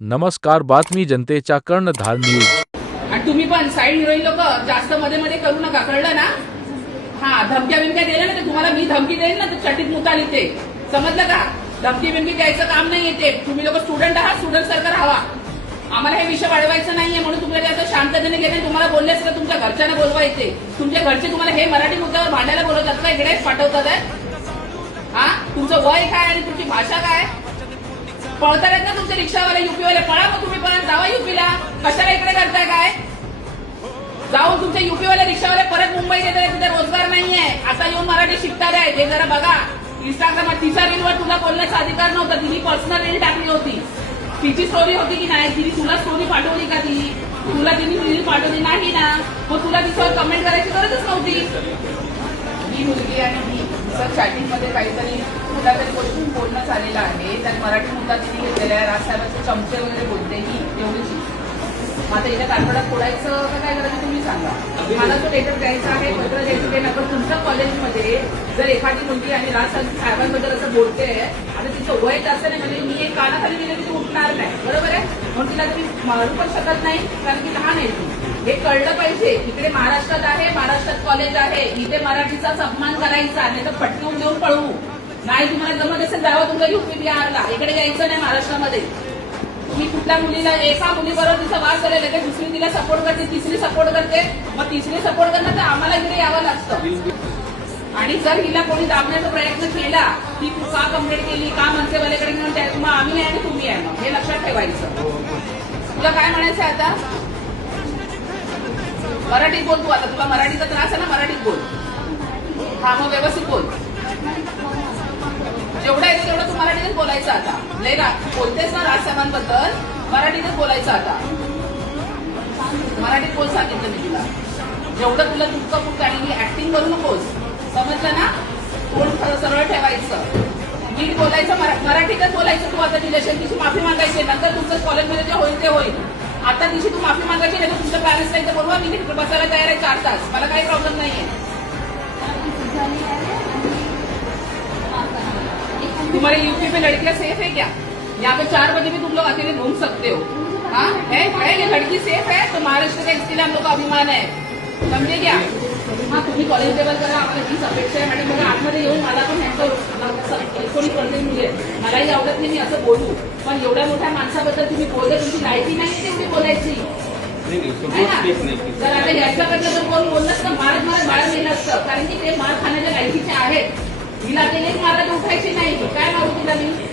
नमस्कार, बातमी जनतेच्या कर्णधार न्यूज. आणि तुम्ही पण साईड हिरोईन लोक जास्त मध्ये मध्ये करू नका, कळलं ना? हा, धमक्या बिमक्या दिल्या ना, तर तुम्हाला मी धमकी देईन ना, तर चटीत मुताल इथे, समजलं का? धमकी बिमकी द्यायचं काम नाही येते. तुम्ही लोक स्टुडंट आहात, स्टुडंट सारखं राहावा. आम्हाला हे विषय वाढवायचं नाहीये, म्हणून तुम्हाला आता शांततेने गेले. तुम्हाला बोलले असं तुमच्या घरच्यांना बोलवा येते. तुमच्या घरचे तुम्हाला हे मराठी मुद्द्यावर भांडायला बोलवतात का? इकडे पाठवतात आहे. हा, तुमचं वय काय आणि तुमची भाषा काय? पळतायत ना तुमचे रिक्षावाले, युपीवाले. पळा मग तुम्ही परत जावा युपीला. कशाला इकडे करताय काय? जाऊन तुमचे युपीवाले रिक्षावाले परत मुंबईत येतात, तिथे रोजगार नाहीये. आता येऊन मराठी शिकतात आहे, हे जरा बघा. इंस्टाग्राम तिच्या रीलवर तुला बोलण्याचा अधिकार नव्हता. तिने पर्सनल रील टाकली होती. तिची स्टोरी होती की नाही? तिने तुला स्टोरी पाठवली का? तुला तिने रील पाठवली नाही ना? मग तुला तिच्यावर कमेंट करायची गरजच नव्हती. ही मुलगी आणि मी चॅटिंग मध्ये काहीतरी कुठल्या तरी गोष्टी बोलणं झालेलं आहे. त्यात मराठी मुद्दा तिने घेतलेला आहे. राजसाहेबांचे चमचे वगैरे बोलते ही एवढीच. आता इथे कारपडात फोडायचं का काय करायचं तुम्ही सांगा. मला जो लेटर द्यायचा आहे, पत्र द्यायचं ते नका. तुमच्या कॉलेजमध्ये जर एखादी मुलगी आणि राजसाहेबांबद्दल असं बोलते, आता तिचं वय जास्त नाही, म्हणजे मी एक कानाखाली दिलं की ती उठणार नाही, बरोबर आहे? म्हणून तिला तुम्ही मारू पण शकत नाही, कारण की लहान आहे ती. हे कळलं पाहिजे. इकडे महाराष्ट्रात आहे, महाराष्ट्रात कॉलेज आहे, इथे मराठीचा अपमान करायचा, नाही तर पटकून देऊन पळवू. नाही तुम्हाला जमत असेल जावं तुमचं युपी बिहारला, इकडे यायचं नाही महाराष्ट्रामध्ये. मी कुठल्या मुलीला एका मुलीबरोबर तिचा वाद झालेला आहे, दुसरी तिला सपोर्ट करते, तिसरी सपोर्ट करते, मग तिसरी सपोर्ट करणं तर आम्हाला इकडे यावं लागतं. आणि जर हिला कोणी दाबण्याचा प्रयत्न केला, की तू का कंप्लेंट केली, का मनसेवाल्याकडे घेऊन, मग आम्ही आहे आणि तुम्ही आहे. मग हे लक्षात ठेवायचं. तुला काय म्हणायचं आता? मराठीत बोल तू. आता तुला मराठीचा त्रास आहे ना, मराठीत बोल. हा, मग व्यवस्थित बोल. जेवढं येतं तेवढं तू मराठीतच बोलायचं आता. लय बोलतेस ना राजसाहेबांबद्दल, मराठीतच बोलायचं आता. मराठीत बोल सांगितलं मी तुला. जेवढं तुला तुटकं फुटकं आणि ऍक्टिंग करू नकोस, समजलं ना? तोंड सरळ ठेवायचं, नीट बोलायचं, मराठीतच बोलायचं. तू आता तिच्याशी तिची माफी मागायची, नंतर तुमचं कॉलेजमध्ये जे होईल ते होईल. आता तिची तू माफी मागायची नाही तर तुमच्या पॅरेंट्सला इथे बोलवा. मी बसायला तयार आहे 4 तास, मला काही प्रॉब्लेम नाहीये. तुम्हारे यूपी में लड़कियां सेफ है क्या? यहाँ पे 4 बजे भी तुम लोग अकेले घूम सकते हो. हाँ है ये लड़की सेफ है तो महाराष्ट्र का इसके लिए हम लोग का अभिमान है, समझे क्या? हाँ, तुम्ही कॉलेज लेवल करा. आम्हाला तीच अपेक्षा आहे. मॅडम बघा, आतमध्ये येऊन मला पण ह्यांचं कोणी करते म्हणजे मलाही आवडत नाही मी असं बोलू, पण एवढ्या मोठ्या माणसाबद्दल तुम्ही बोलले, तुमची लायकी नाही तेवढी बोलायची. जर आता याच्याकडनं जर कोण बोललं तर मारत बाळा नेलं असतं, कारण की ते मार खाण्याच्या लायकीचे आहेत. हिला ते नाही मारायला उठायची नाही. काय मारू तिला मी?